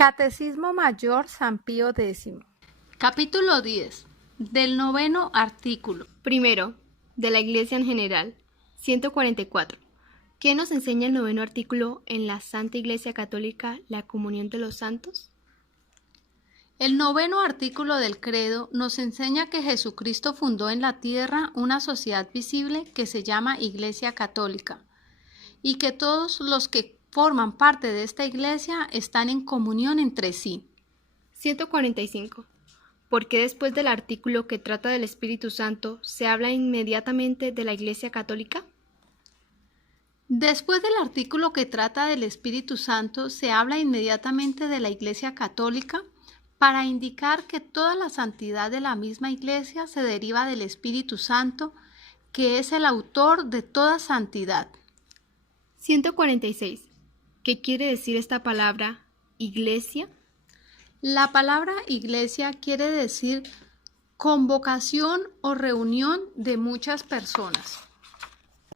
Catecismo Mayor San Pío X. Capítulo 10. Del noveno artículo. Primero, de la Iglesia en general. 144. ¿Qué nos enseña el noveno artículo en la Santa Iglesia Católica, la comunión de los santos? El noveno artículo del credo nos enseña que Jesucristo fundó en la tierra una sociedad visible que se llama Iglesia Católica y que todos los que forman parte de esta iglesia están en comunión entre sí. 145. ¿Por qué después del artículo que trata del Espíritu Santo se habla inmediatamente de la Iglesia Católica? Después del artículo que trata del Espíritu Santo se habla inmediatamente de la Iglesia Católica para indicar que toda la santidad de la misma Iglesia se deriva del Espíritu Santo, que es el autor de toda santidad. 146. ¿Qué quiere decir esta palabra, iglesia? La palabra iglesia quiere decir convocación o reunión de muchas personas.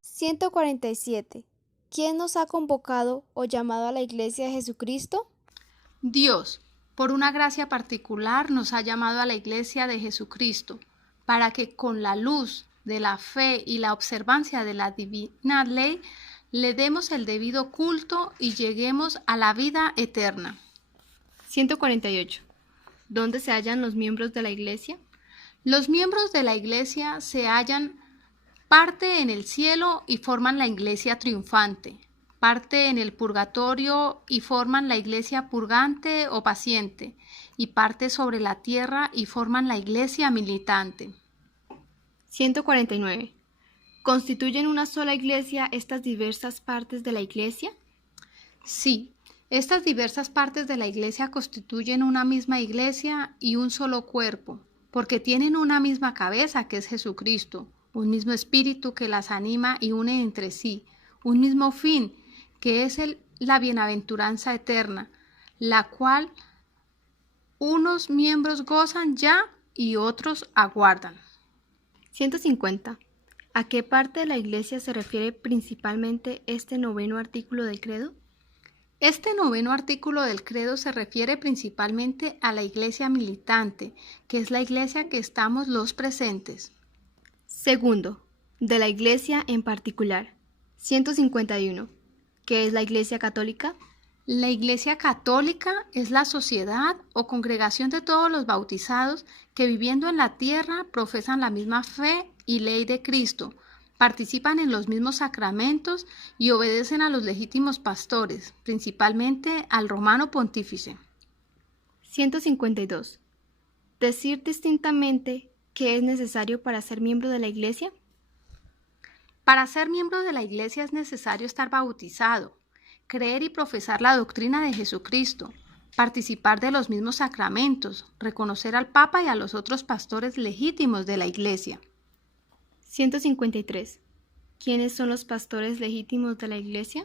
147. ¿Quién nos ha convocado o llamado a la Iglesia de Jesucristo? Dios, por una gracia particular, nos ha llamado a la Iglesia de Jesucristo, para que con la luz de la fe y la observancia de la divina ley, le demos el debido culto y lleguemos a la vida eterna. 148. ¿Dónde se hallan los miembros de la Iglesia? Los miembros de la Iglesia se hallan parte en el cielo y forman la Iglesia triunfante, parte en el purgatorio y forman la Iglesia purgante o paciente, y parte sobre la tierra y forman la Iglesia militante. 149. ¿Constituyen una sola iglesia estas diversas partes de la iglesia? Sí, estas diversas partes de la iglesia constituyen una misma iglesia y un solo cuerpo, porque tienen una misma cabeza que es Jesucristo, un mismo espíritu que las anima y une entre sí, un mismo fin que es la bienaventuranza eterna, la cual unos miembros gozan ya y otros aguardan. 150. ¿A qué parte de la Iglesia se refiere principalmente este noveno artículo del credo? Este noveno artículo del credo se refiere principalmente a la Iglesia militante, que es la Iglesia que estamos los presentes. Segundo, de la Iglesia en particular. 151. ¿Qué es la Iglesia Católica? La Iglesia Católica es la sociedad o congregación de todos los bautizados que viviendo en la tierra profesan la misma fe y ley de Cristo, participan en los mismos sacramentos y obedecen a los legítimos pastores, principalmente al romano pontífice. 152. ¿Decir distintamente qué es necesario para ser miembro de la Iglesia? Para ser miembro de la Iglesia es necesario estar bautizado, creer y profesar la doctrina de Jesucristo, participar de los mismos sacramentos, reconocer al Papa y a los otros pastores legítimos de la Iglesia. 153. ¿Quiénes son los pastores legítimos de la Iglesia?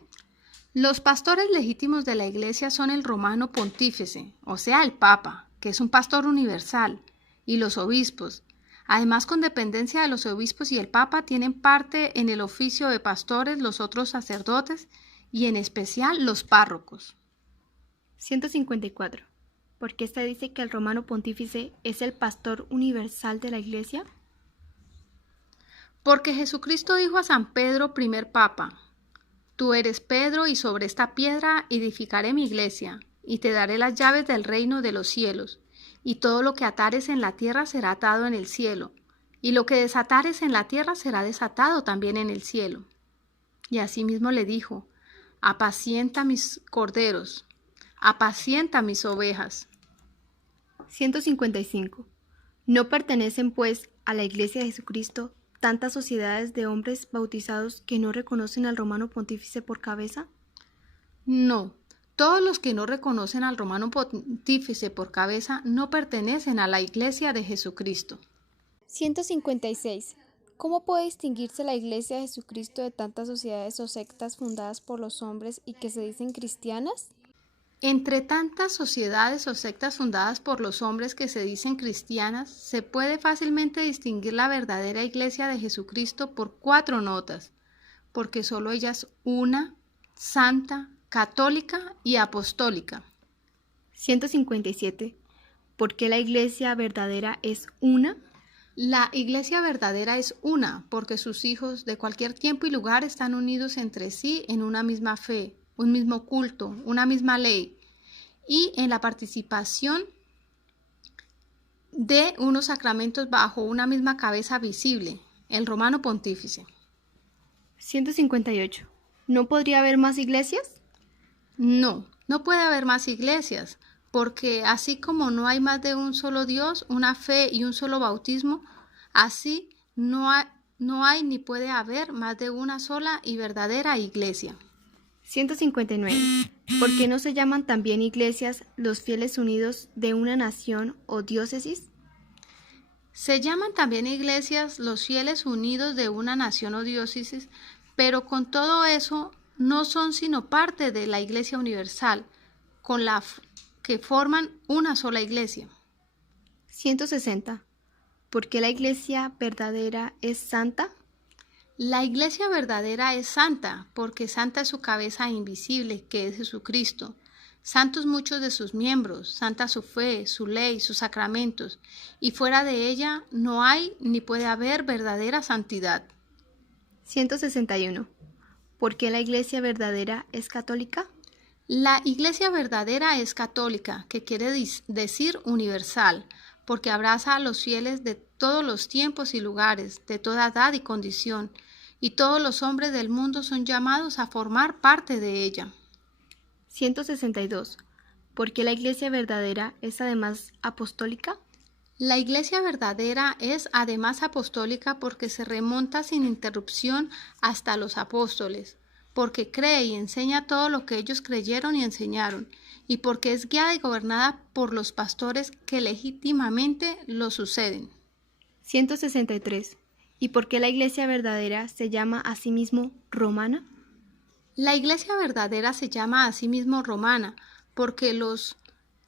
Los pastores legítimos de la Iglesia son el romano pontífice, o sea, el Papa, que es un pastor universal, y los obispos. Además, con dependencia de los obispos y el Papa, tienen parte en el oficio de pastores los otros sacerdotes y en especial los párrocos. 154. ¿Por qué se dice que el romano pontífice es el pastor universal de la Iglesia? Porque Jesucristo dijo a San Pedro, primer papa: Tú eres Pedro, y sobre esta piedra edificaré mi iglesia, y te daré las llaves del reino de los cielos, y todo lo que atares en la tierra será atado en el cielo, y lo que desatares en la tierra será desatado también en el cielo. Y asimismo le dijo: Apacienta mis corderos, apacienta mis ovejas. 155. ¿No pertenecen, pues, a la Iglesia de Jesucristo tantas sociedades de hombres bautizados que no reconocen al romano pontífice por cabeza? No, todos los que no reconocen al romano pontífice por cabeza no pertenecen a la Iglesia de Jesucristo. 156. ¿Cómo puede distinguirse la Iglesia de Jesucristo de tantas sociedades o sectas fundadas por los hombres y que se dicen cristianas? Entre tantas sociedades o sectas fundadas por los hombres que se dicen cristianas, se puede fácilmente distinguir la verdadera Iglesia de Jesucristo por 4 notas, porque solo ella es una, santa, católica y apostólica. 157. ¿Por qué la iglesia verdadera es una? La iglesia verdadera es una, porque sus hijos de cualquier tiempo y lugar están unidos entre sí en una misma fe, un mismo culto, una misma ley y en la participación de unos sacramentos bajo una misma cabeza visible, el romano pontífice. 158. ¿No podría haber más iglesias? No, no puede haber más iglesias, porque así como no hay más de un solo Dios, una fe y un solo bautismo, así no hay ni puede haber más de una sola y verdadera iglesia. 159. ¿Por qué no se llaman también iglesias los fieles unidos de una nación o diócesis? Se llaman también iglesias los fieles unidos de una nación o diócesis, pero con todo eso no son sino parte de la iglesia universal, con la que forman una sola iglesia. 160. ¿Por qué la iglesia verdadera es santa? La iglesia verdadera es santa, porque santa es su cabeza invisible, que es Jesucristo. Santos muchos de sus miembros, santa su fe, su ley, sus sacramentos, y fuera de ella no hay ni puede haber verdadera santidad. 161. ¿Por qué la iglesia verdadera es católica? La iglesia verdadera es católica, que quiere decir universal, porque abraza a los fieles de todos los tiempos y lugares, de toda edad y condición, y todos los hombres del mundo son llamados a formar parte de ella. 162. ¿Por qué la iglesia verdadera es además apostólica? La iglesia verdadera es además apostólica porque se remonta sin interrupción hasta los apóstoles, porque cree y enseña todo lo que ellos creyeron y enseñaron, y porque es guiada y gobernada por los pastores que legítimamente lo suceden. 163. ¿Y por qué la iglesia verdadera se llama a sí mismo romana? La iglesia verdadera se llama a sí mismo romana, porque los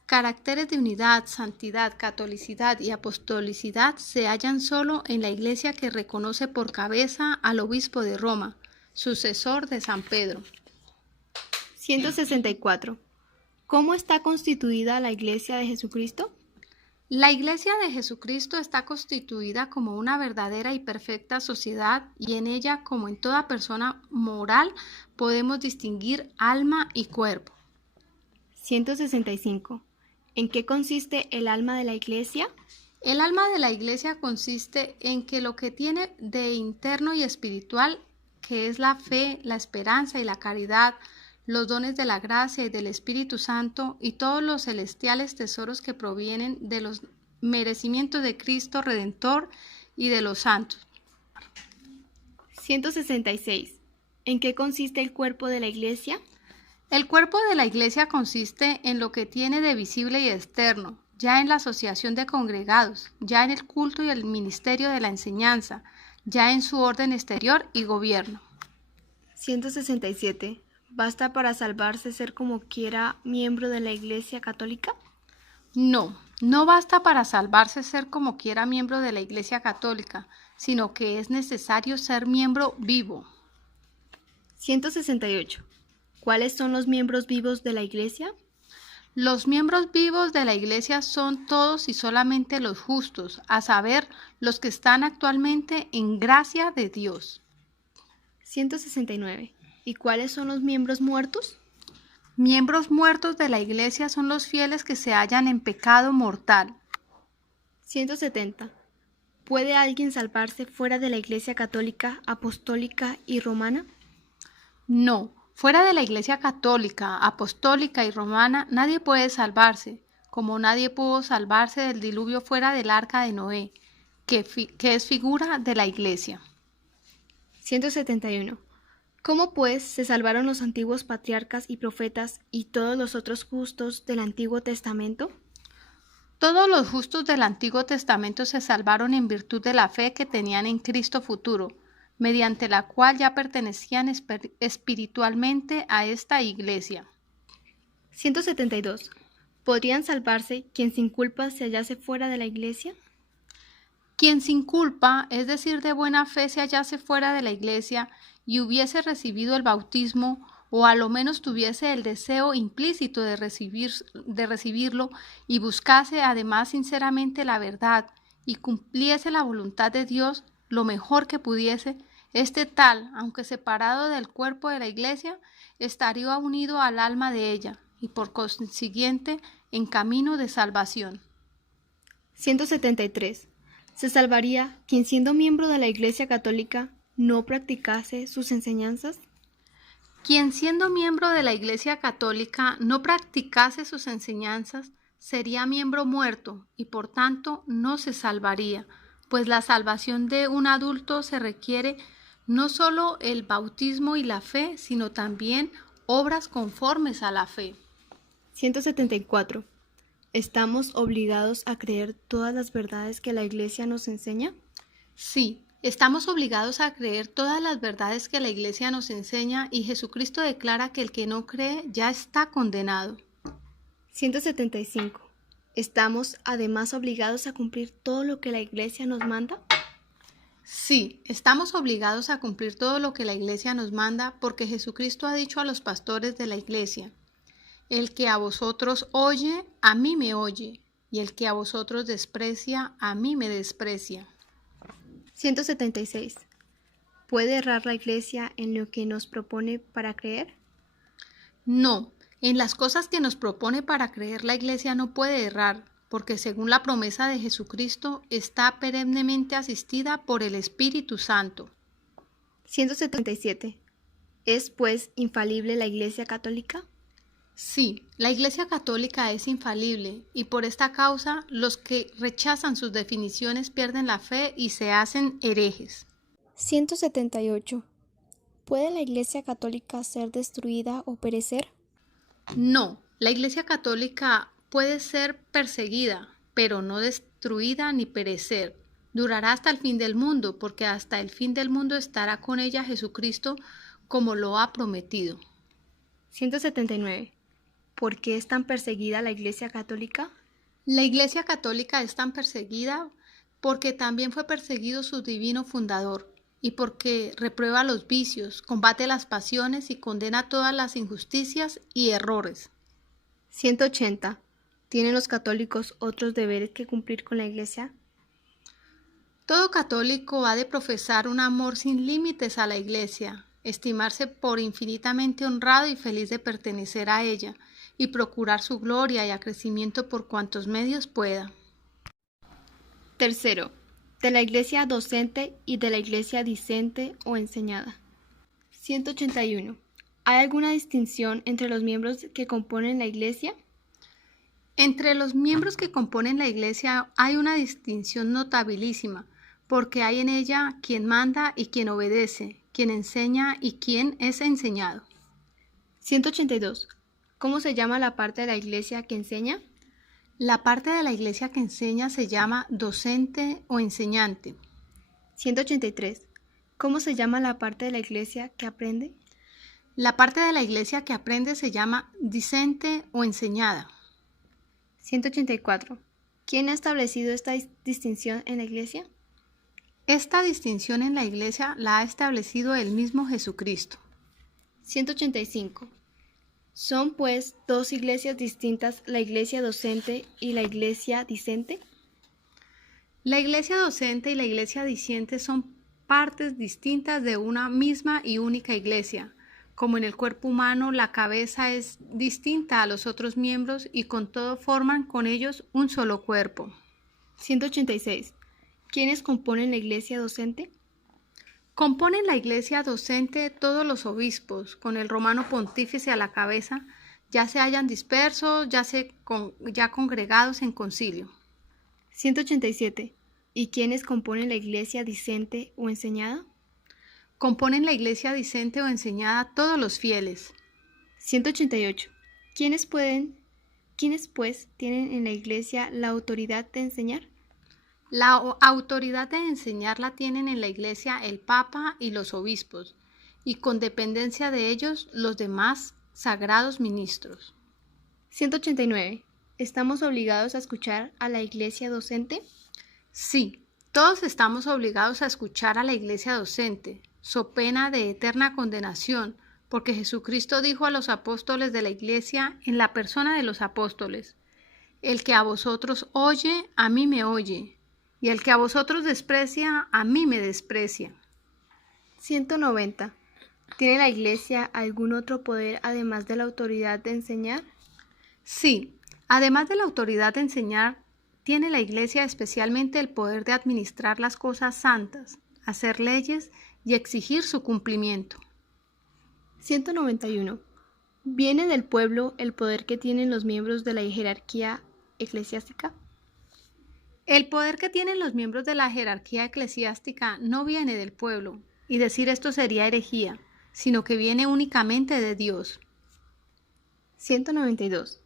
caracteres de unidad, santidad, catolicidad y apostolicidad se hallan solo en la iglesia que reconoce por cabeza al obispo de Roma, sucesor de San Pedro. 164. ¿Cómo está constituida la iglesia de Jesucristo? La iglesia de Jesucristo está constituida como una verdadera y perfecta sociedad y en ella, como en toda persona moral, podemos distinguir alma y cuerpo. 165. ¿En qué consiste el alma de la iglesia? El alma de la iglesia consiste en que lo que tiene de interno y espiritual, que es la fe, la esperanza y la caridad, los dones de la gracia y del Espíritu Santo y todos los celestiales tesoros que provienen de los merecimientos de Cristo Redentor y de los santos. 166. ¿En qué consiste el cuerpo de la iglesia? El cuerpo de la iglesia consiste en lo que tiene de visible y externo, ya en la asociación de congregados, ya en el culto y el ministerio de la enseñanza, ya en su orden exterior y gobierno. 167. ¿Basta para salvarse ser como quiera miembro de la Iglesia Católica? No, no basta para salvarse ser como quiera miembro de la Iglesia Católica, sino que es necesario ser miembro vivo. 168. ¿Cuáles son los miembros vivos de la Iglesia? Los miembros vivos de la Iglesia son todos y solamente los justos, a saber, los que están actualmente en gracia de Dios. 169. ¿Y cuáles son los miembros muertos? Miembros muertos de la Iglesia son los fieles que se hallan en pecado mortal. 170. ¿Puede alguien salvarse fuera de la Iglesia Católica, Apostólica y Romana? No, fuera de la Iglesia Católica, Apostólica y Romana nadie puede salvarse, como nadie pudo salvarse del diluvio fuera del arca de Noé, que es figura de la Iglesia. 171. ¿Cómo pues se salvaron los antiguos patriarcas y profetas y todos los otros justos del Antiguo Testamento? Todos los justos del Antiguo Testamento se salvaron en virtud de la fe que tenían en Cristo futuro, mediante la cual ya pertenecían espiritualmente a esta iglesia. 172. ¿Podrían salvarse quien sin culpa se hallase fuera de la iglesia? Quien sin culpa, es decir, de buena fe, se hallase fuera de la iglesia y hubiese recibido el bautismo, o a lo menos tuviese el deseo implícito de recibirlo y buscase además sinceramente la verdad y cumpliese la voluntad de Dios lo mejor que pudiese, este tal, aunque separado del cuerpo de la Iglesia, estaría unido al alma de ella y por consiguiente en camino de salvación. 173. ¿Se salvaría quien siendo miembro de la Iglesia Católica no practicase sus enseñanzas? Quien siendo miembro de la Iglesia Católica no practicase sus enseñanzas sería miembro muerto y por tanto no se salvaría, pues la salvación de un adulto se requiere no solo el bautismo y la fe, sino también obras conformes a la fe. 174. ¿Estamos obligados a creer todas las verdades que la Iglesia nos enseña? Sí, estamos obligados a creer todas las verdades que la Iglesia nos enseña y Jesucristo declara que el que no cree ya está condenado. 175. ¿Estamos además obligados a cumplir todo lo que la Iglesia nos manda? Sí, estamos obligados a cumplir todo lo que la Iglesia nos manda porque Jesucristo ha dicho a los pastores de la Iglesia: el que a vosotros oye, a mí me oye, y el que a vosotros desprecia, a mí me desprecia. 176. ¿Puede errar la Iglesia en lo que nos propone para creer? No, en las cosas que nos propone para creer la Iglesia no puede errar, porque según la promesa de Jesucristo está perennemente asistida por el Espíritu Santo. 177. ¿Es pues infalible la Iglesia Católica? Sí, la Iglesia Católica es infalible y por esta causa los que rechazan sus definiciones pierden la fe y se hacen herejes. 178. ¿Puede la Iglesia Católica ser destruida o perecer? No, la Iglesia Católica puede ser perseguida, pero no destruida ni perecer. Durará hasta el fin del mundo, porque hasta el fin del mundo estará con ella Jesucristo como lo ha prometido. 179. ¿Por qué es tan perseguida la Iglesia Católica? La Iglesia Católica es tan perseguida porque también fue perseguido su divino fundador y porque reprueba los vicios, combate las pasiones y condena todas las injusticias y errores. 180. ¿Tienen los católicos otros deberes que cumplir con la Iglesia? Todo católico ha de profesar un amor sin límites a la Iglesia, estimarse por infinitamente honrado y feliz de pertenecer a ella, y procurar su gloria y acrecimiento por cuantos medios pueda. Tercero, de la Iglesia docente y de la Iglesia discente o enseñada. 181. ¿Hay alguna distinción entre los miembros que componen la Iglesia? Entre los miembros que componen la Iglesia hay una distinción notabilísima, porque hay en ella quien manda y quien obedece, quien enseña y quien es enseñado. 182. ¿Cómo se llama la parte de la Iglesia que enseña? La parte de la Iglesia que enseña se llama docente o enseñante. 183. ¿Cómo se llama la parte de la Iglesia que aprende? La parte de la Iglesia que aprende se llama discente o enseñada. 184. ¿Quién ha establecido esta distinción en la Iglesia? Esta distinción en la Iglesia la ha establecido el mismo Jesucristo. 185. ¿Son pues dos iglesias distintas la Iglesia docente y la Iglesia discente? La Iglesia docente y la Iglesia discente son partes distintas de una misma y única Iglesia. Como en el cuerpo humano la cabeza es distinta a los otros miembros y con todo forman con ellos un solo cuerpo. 186. ¿Quiénes componen la Iglesia docente? Componen la Iglesia docente todos los obispos, con el romano pontífice a la cabeza, ya se hayan dispersos, ya congregados en concilio. 187. ¿Y quiénes componen la Iglesia discente o enseñada? Componen la Iglesia discente o enseñada todos los fieles. 188. ¿Quiénes pues tienen en la Iglesia la autoridad de enseñar? La autoridad de enseñar la tienen en la Iglesia el Papa y los obispos, y con dependencia de ellos los demás sagrados ministros. 189. ¿Estamos obligados a escuchar a la Iglesia docente? Sí, todos estamos obligados a escuchar a la Iglesia docente, so pena de eterna condenación, porque Jesucristo dijo a los apóstoles de la iglesia en la persona de los apóstoles: el que a vosotros oye, a mí me oye, y el que a vosotros desprecia, a mí me desprecia. 190. ¿Tiene la Iglesia algún otro poder además de la autoridad de enseñar? Sí, además de la autoridad de enseñar, tiene la Iglesia especialmente el poder de administrar las cosas santas, hacer leyes y exigir su cumplimiento. 191. ¿Viene del pueblo el poder que tienen los miembros de la jerarquía eclesiástica? El poder que tienen los miembros de la jerarquía eclesiástica no viene del pueblo, y decir esto sería herejía, sino que viene únicamente de Dios. 192.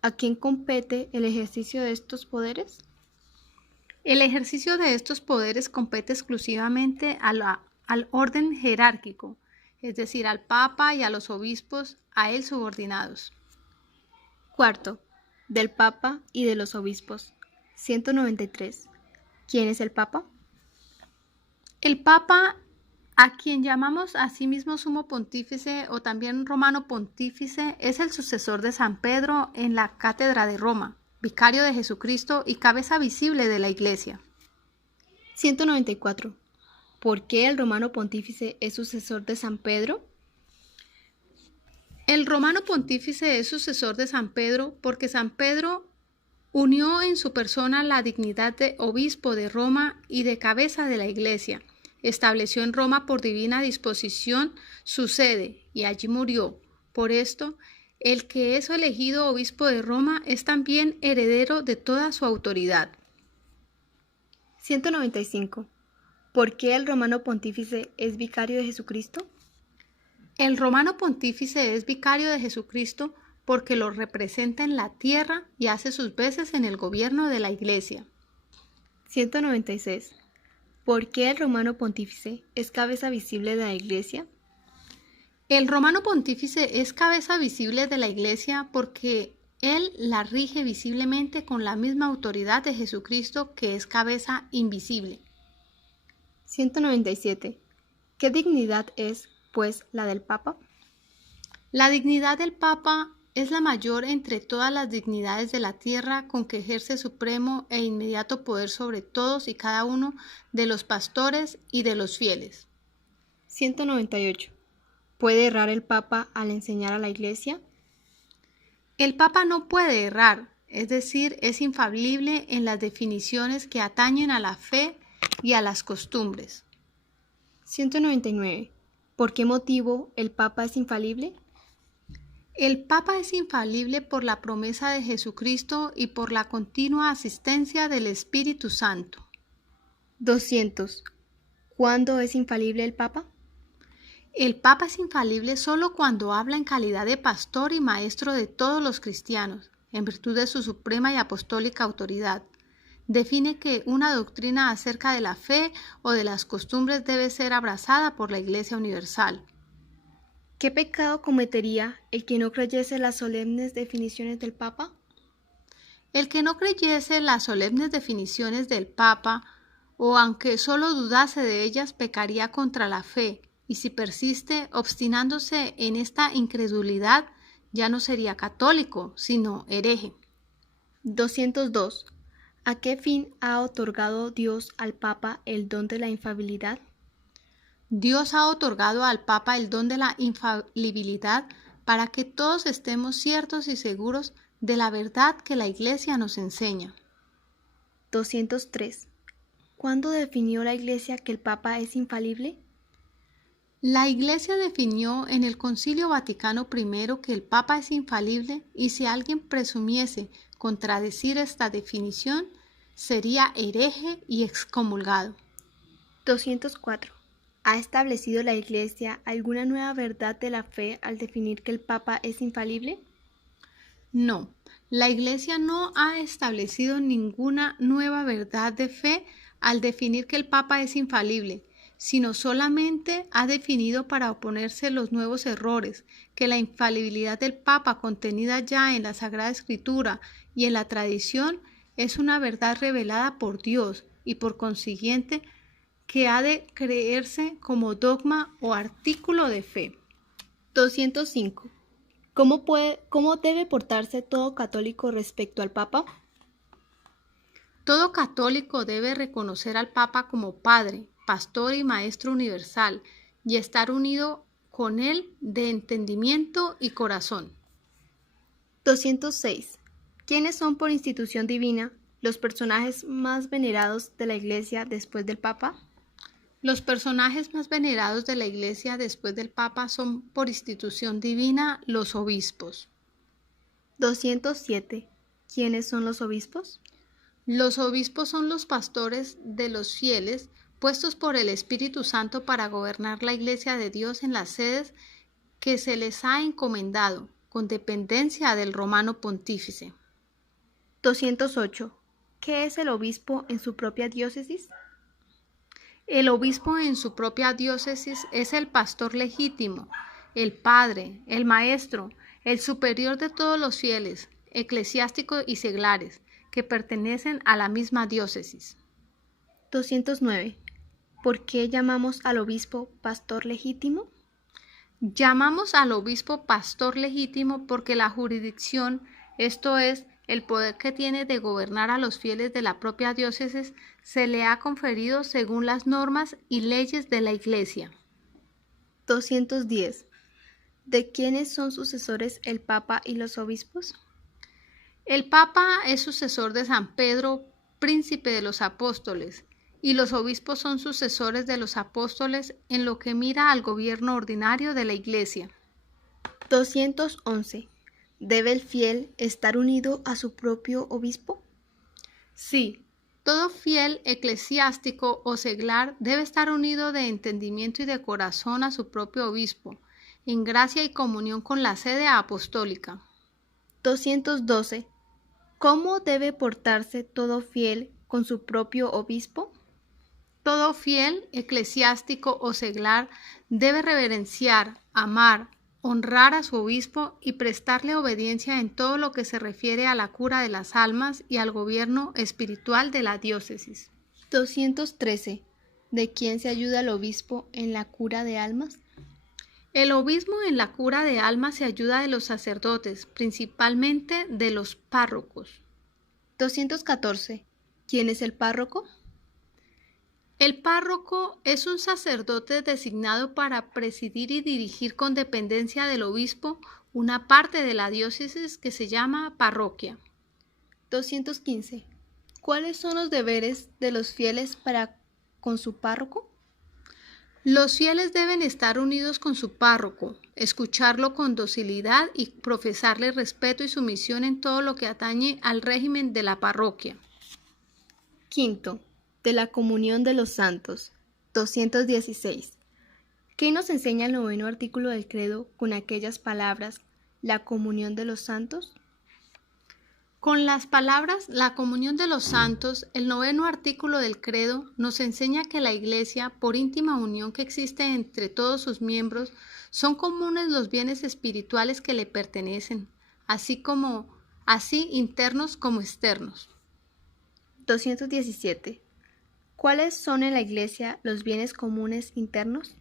¿A quién compete el ejercicio de estos poderes? El ejercicio de estos poderes compete exclusivamente al orden jerárquico, es decir, al Papa y a los obispos a él subordinados. Cuarto, del Papa y de los obispos. 193. ¿Quién es el Papa? El Papa, a quien llamamos asimismo sumo pontífice o también romano pontífice, es el sucesor de San Pedro en la cátedra de Roma, vicario de Jesucristo y cabeza visible de la Iglesia. 194. ¿Por qué el romano pontífice es sucesor de San Pedro? El romano pontífice es sucesor de San Pedro porque San Pedro unió en su persona la dignidad de obispo de Roma y de cabeza de la Iglesia. Estableció en Roma por divina disposición su sede y allí murió. Por esto, el que es elegido obispo de Roma es también heredero de toda su autoridad. 195. ¿Por qué el romano pontífice es vicario de Jesucristo? El romano pontífice es vicario de Jesucristo porque lo representa en la tierra y hace sus veces en el gobierno de la Iglesia. 196. ¿Por qué el romano pontífice es cabeza visible de la Iglesia? El romano pontífice es cabeza visible de la Iglesia porque él la rige visiblemente con la misma autoridad de Jesucristo, que es cabeza invisible. 197. ¿Qué dignidad es, pues, la del Papa? La dignidad del Papa es la mayor entre todas las dignidades de la tierra, con que ejerce supremo e inmediato poder sobre todos y cada uno de los pastores y de los fieles. 198. ¿Puede errar el Papa al enseñar a la Iglesia? El Papa no puede errar, es decir, es infalible en las definiciones que atañen a la fe y a las costumbres. 199. ¿Por qué motivo el Papa es infalible? El Papa es infalible por la promesa de Jesucristo y por la continua asistencia del Espíritu Santo. 200. ¿Cuándo es infalible el Papa? El Papa es infalible solo cuando habla en calidad de pastor y maestro de todos los cristianos, en virtud de su suprema y apostólica autoridad. Define que una doctrina acerca de la fe o de las costumbres debe ser abrazada por la Iglesia universal. ¿Qué pecado cometería el que no creyese las solemnes definiciones del Papa? El que no creyese las solemnes definiciones del Papa, o aunque solo dudase de ellas, pecaría contra la fe, y si persiste obstinándose en esta incredulidad, ya no sería católico, sino hereje. 202. ¿A qué fin ha otorgado Dios al Papa el don de la infalibilidad? Dios ha otorgado al Papa el don de la infalibilidad para que todos estemos ciertos y seguros de la verdad que la Iglesia nos enseña. 203. ¿Cuándo definió la Iglesia que el Papa es infalible? La Iglesia definió en el Concilio Vaticano I que el Papa es infalible y si alguien presumiese contradecir esta definición, sería hereje y excomulgado. 204. ¿Ha establecido la Iglesia alguna nueva verdad de la fe al definir que el Papa es infalible? No, la Iglesia no ha establecido ninguna nueva verdad de fe al definir que el Papa es infalible, sino solamente ha definido para oponerse los nuevos errores, que la infalibilidad del Papa contenida ya en la Sagrada Escritura y en la tradición es una verdad revelada por Dios y por consiguiente que ha de creerse como dogma o artículo de fe. 205. ¿Cómo debe portarse todo católico respecto al Papa? Todo católico debe reconocer al Papa como Padre, Pastor y Maestro universal y estar unido con él de entendimiento y corazón. 206. ¿Quiénes son por institución divina los personajes más venerados de la Iglesia después del Papa? Los personajes más venerados de la Iglesia después del Papa son por institución divina los obispos. 207. ¿Quiénes son los obispos? Los obispos son los pastores de los fieles puestos por el Espíritu Santo para gobernar la Iglesia de Dios en las sedes que se les ha encomendado, con dependencia del romano pontífice. 208. ¿Qué es el obispo en su propia diócesis? El obispo en su propia diócesis es el pastor legítimo, el padre, el maestro, el superior de todos los fieles, eclesiásticos y seglares, que pertenecen a la misma diócesis. 209. ¿Por qué llamamos al obispo pastor legítimo? Llamamos al obispo pastor legítimo porque la jurisdicción, esto es, el poder que tiene de gobernar a los fieles de la propia diócesis, se le ha conferido según las normas y leyes de la Iglesia. 210. ¿De quiénes son sucesores el Papa y los obispos? El Papa es sucesor de San Pedro, príncipe de los apóstoles, y los obispos son sucesores de los apóstoles en lo que mira al gobierno ordinario de la Iglesia. 211. ¿Debe el fiel estar unido a su propio obispo? Sí, todo fiel eclesiástico o seglar debe estar unido de entendimiento y de corazón a su propio obispo, en gracia y comunión con la sede apostólica. 212. ¿Cómo debe portarse todo fiel con su propio obispo? Todo fiel eclesiástico o seglar debe reverenciar, amar, honrar a su obispo y prestarle obediencia en todo lo que se refiere a la cura de las almas y al gobierno espiritual de la diócesis. 213. ¿De quién se ayuda el obispo en la cura de almas? El obispo en la cura de almas se ayuda de los sacerdotes, principalmente de los párrocos. 214. ¿Quién es el párroco? El párroco es un sacerdote designado para presidir y dirigir con dependencia del obispo una parte de la diócesis que se llama parroquia. 215. ¿Cuáles son los deberes de los fieles para con su párroco? Los fieles deben estar unidos con su párroco, escucharlo con docilidad y profesarle respeto y sumisión en todo lo que atañe al régimen de la parroquia. Quinto, de la comunión de los santos. 216. ¿Qué nos enseña el 9º artículo del credo con aquellas palabras, la comunión de los santos? Con las palabras la comunión de los santos, el 9º artículo del credo nos enseña que la Iglesia, por íntima unión que existe entre todos sus miembros, son comunes los bienes espirituales que le pertenecen, así internos como externos. 217. ¿Cuáles son en la Iglesia los bienes comunes internos?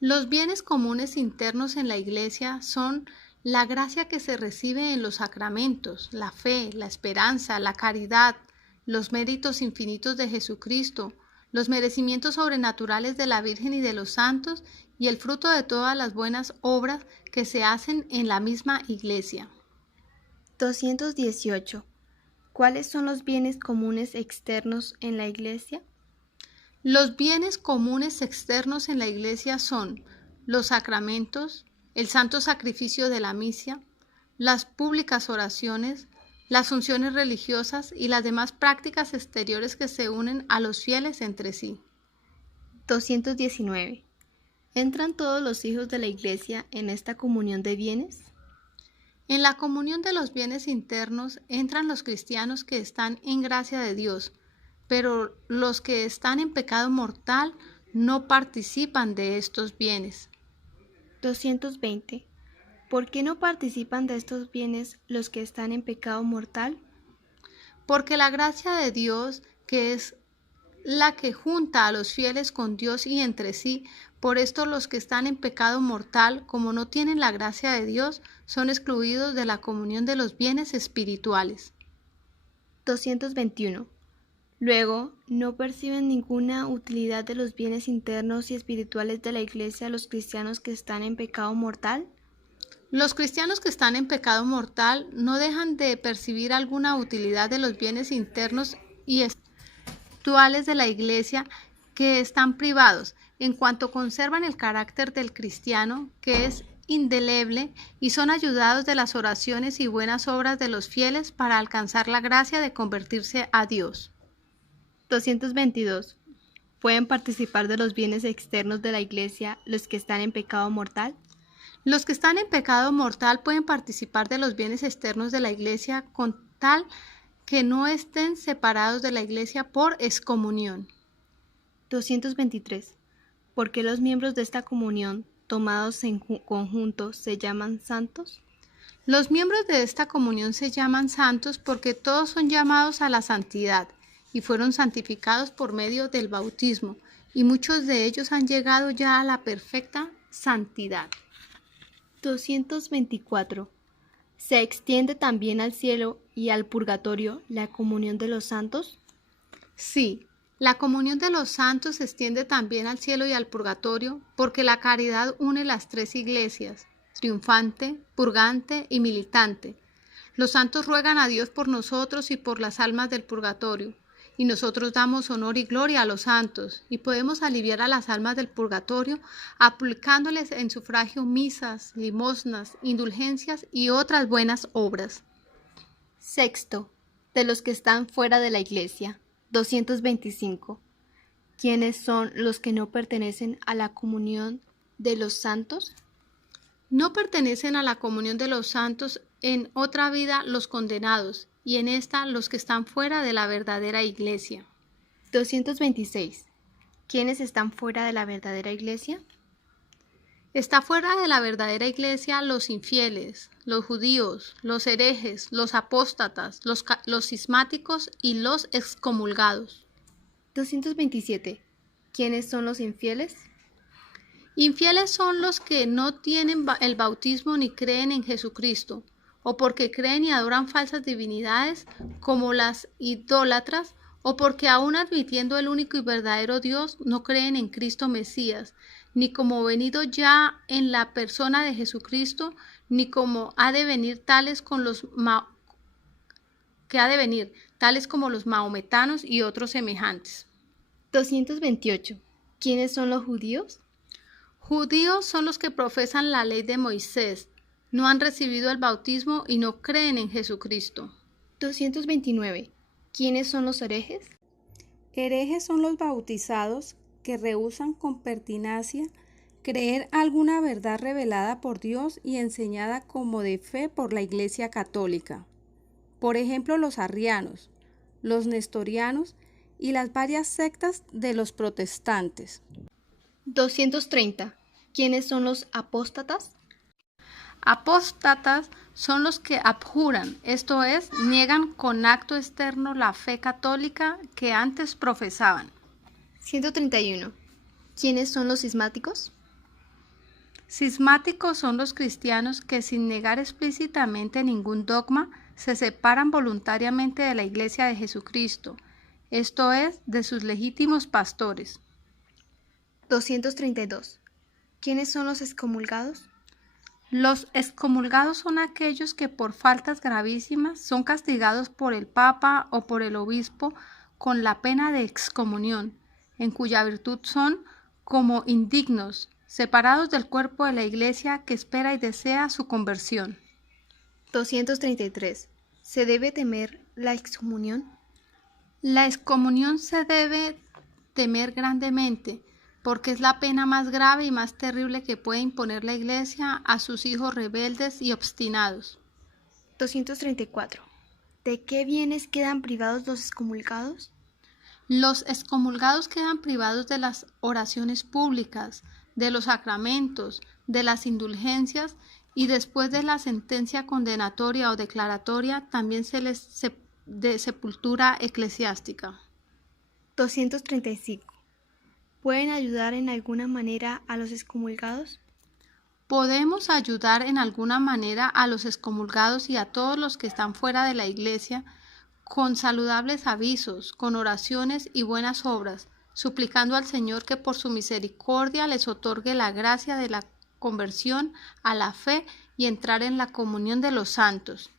Los bienes comunes internos en la Iglesia son la gracia que se recibe en los sacramentos, la fe, la esperanza, la caridad, los méritos infinitos de Jesucristo, los merecimientos sobrenaturales de la Virgen y de los santos y el fruto de todas las buenas obras que se hacen en la misma Iglesia. 218. ¿Cuáles son los bienes comunes externos en la Iglesia? Los bienes comunes externos en la Iglesia son los sacramentos, el santo sacrificio de la misa, las públicas oraciones, las funciones religiosas y las demás prácticas exteriores que se unen a los fieles entre sí. 219. ¿Entran todos los hijos de la Iglesia en esta comunión de bienes? En la comunión de los bienes internos entran los cristianos que están en gracia de Dios, pero los que están en pecado mortal no participan de estos bienes. 220. ¿Por qué no participan de estos bienes los que están en pecado mortal? Porque la gracia de Dios, que es la que junta a los fieles con Dios y entre sí. Por esto los que están en pecado mortal, como no tienen la gracia de Dios, son excluidos de la comunión de los bienes espirituales. 221. Luego, ¿no perciben ninguna utilidad de los bienes internos y espirituales de la Iglesia los cristianos que están en pecado mortal? Los cristianos que están en pecado mortal no dejan de percibir alguna utilidad de los bienes internos y espirituales de la Iglesia que están privados, en cuanto conservan el carácter del cristiano, que es indeleble, y son ayudados de las oraciones y buenas obras de los fieles para alcanzar la gracia de convertirse a Dios. 222. ¿Pueden participar de los bienes externos de la Iglesia los que están en pecado mortal? Los que están en pecado mortal pueden participar de los bienes externos de la Iglesia con tal que no estén separados de la Iglesia por excomunión. 223. ¿Por qué los miembros de esta comunión, tomados en conjunto, se llaman santos? Los miembros de esta comunión se llaman santos porque todos son llamados a la santidad y fueron santificados por medio del bautismo, y muchos de ellos han llegado ya a la perfecta santidad. 224. ¿Se extiende también al cielo y al purgatorio la comunión de los santos? Sí, la comunión de los santos se extiende también al cielo y al purgatorio, porque la caridad une las tres iglesias, triunfante, purgante y militante. Los santos ruegan a Dios por nosotros y por las almas del purgatorio, y nosotros damos honor y gloria a los santos, y podemos aliviar a las almas del purgatorio aplicándoles en sufragio misas, limosnas, indulgencias y otras buenas obras. Sexto, de los que están fuera de la Iglesia. 225. ¿Quiénes son los que no pertenecen a la comunión de los santos? No pertenecen a la comunión de los santos en otra vida los condenados, y en esta los que están fuera de la verdadera Iglesia. 226. ¿Quiénes están fuera de la verdadera Iglesia? Está fuera de la verdadera Iglesia los infieles, los judíos, los herejes, los apóstatas, los cismáticos y los excomulgados. 227. ¿Quiénes son los infieles? Infieles son los que no tienen el bautismo ni creen en Jesucristo, o porque creen y adoran falsas divinidades como las idólatras, o porque aún admitiendo el único y verdadero Dios no creen en Cristo Mesías, ni como venido ya en la persona de Jesucristo, ni como ha de venir tales como los maometanos y otros semejantes. 228. ¿Quiénes son los judíos? Judíos son los que profesan la ley de Moisés, no han recibido el bautismo y no creen en Jesucristo. 229. ¿Quiénes son los herejes? Herejes son los bautizados que rehúsan con pertinacia creer alguna verdad revelada por Dios y enseñada como de fe por la Iglesia Católica. Por ejemplo, los arrianos, los nestorianos y las varias sectas de los protestantes. 230. ¿Quiénes son los apóstatas? Apóstatas son los que abjuran, esto es, niegan con acto externo la fe católica que antes profesaban. 131. ¿Quiénes son los cismáticos? Cismáticos son los cristianos que sin negar explícitamente ningún dogma se separan voluntariamente de la Iglesia de Jesucristo, esto es, de sus legítimos pastores. 232. ¿Quiénes son los excomulgados? Los excomulgados son aquellos que por faltas gravísimas son castigados por el Papa o por el obispo con la pena de excomunión, en cuya virtud son como indignos, separados del cuerpo de la Iglesia que espera y desea su conversión. 233. ¿Se debe temer la excomunión? La excomunión se debe temer grandemente, porque es la pena más grave y más terrible que puede imponer la Iglesia a sus hijos rebeldes y obstinados. 234. ¿De qué bienes quedan privados los excomulgados? Los excomulgados quedan privados de las oraciones públicas, de los sacramentos, de las indulgencias, y después de la sentencia condenatoria o declaratoria también de sepultura eclesiástica. 235. ¿Pueden ayudar en alguna manera a los excomulgados? ¿Podemos ayudar en alguna manera a los excomulgados y a todos los que están fuera de la Iglesia con saludables avisos, con oraciones y buenas obras, suplicando al Señor que por su misericordia les otorgue la gracia de la conversión a la fe y entrar en la comunión de los santos?